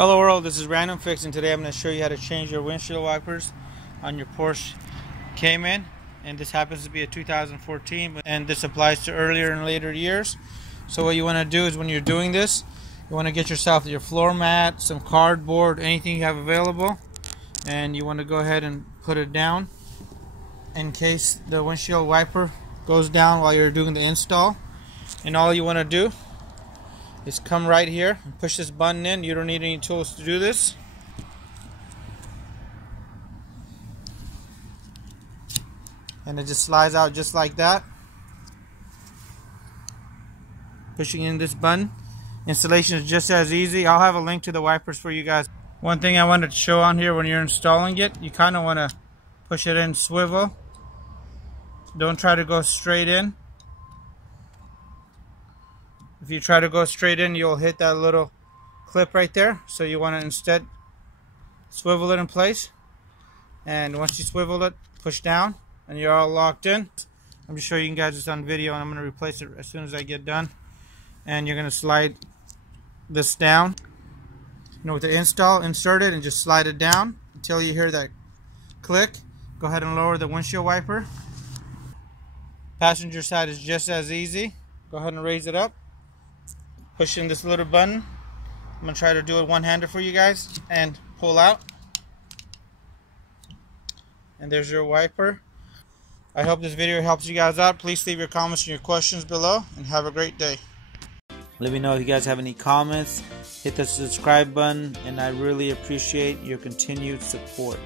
Hello world, this is RandomFIX, and today I'm going to show you how to change your windshield wipers on your Porsche Cayman. And this happens to be a 2014, and this applies to earlier and later years. So what you want to do is, when you're doing this, you want to get yourself your floor mat, some cardboard, anything you have available, and you want to go ahead and put it down in case the windshield wiper goes down while you're doing the install. And all you want to do is come right here and push this button in. You don't need any tools to do this. And it just slides out just like that. Pushing in this button. Installation is just as easy. I'll have a link to the wipers for you guys. One thing I wanted to show on here, when you're installing it, you kind of want to push it in swivel. Don't try to go straight in. If you try to go straight in, you'll hit that little clip right there. So you want to instead swivel it in place. And once you swivel it, push down, and you're all locked in. I'm just showing you guys this on video, and I'm going to replace it as soon as I get done. And you're going to slide this down. With the install, insert it and just slide it down until you hear that click. Go ahead and lower the windshield wiper. Passenger side is just as easy. Go ahead and raise it up. Push in this little button. I'm going to try to do it one-handed for you guys, and pull out. And there's your wiper. I hope this video helps you guys out. Please leave your comments and your questions below, and have a great day. Let me know if you guys have any comments. Hit the subscribe button, and I really appreciate your continued support.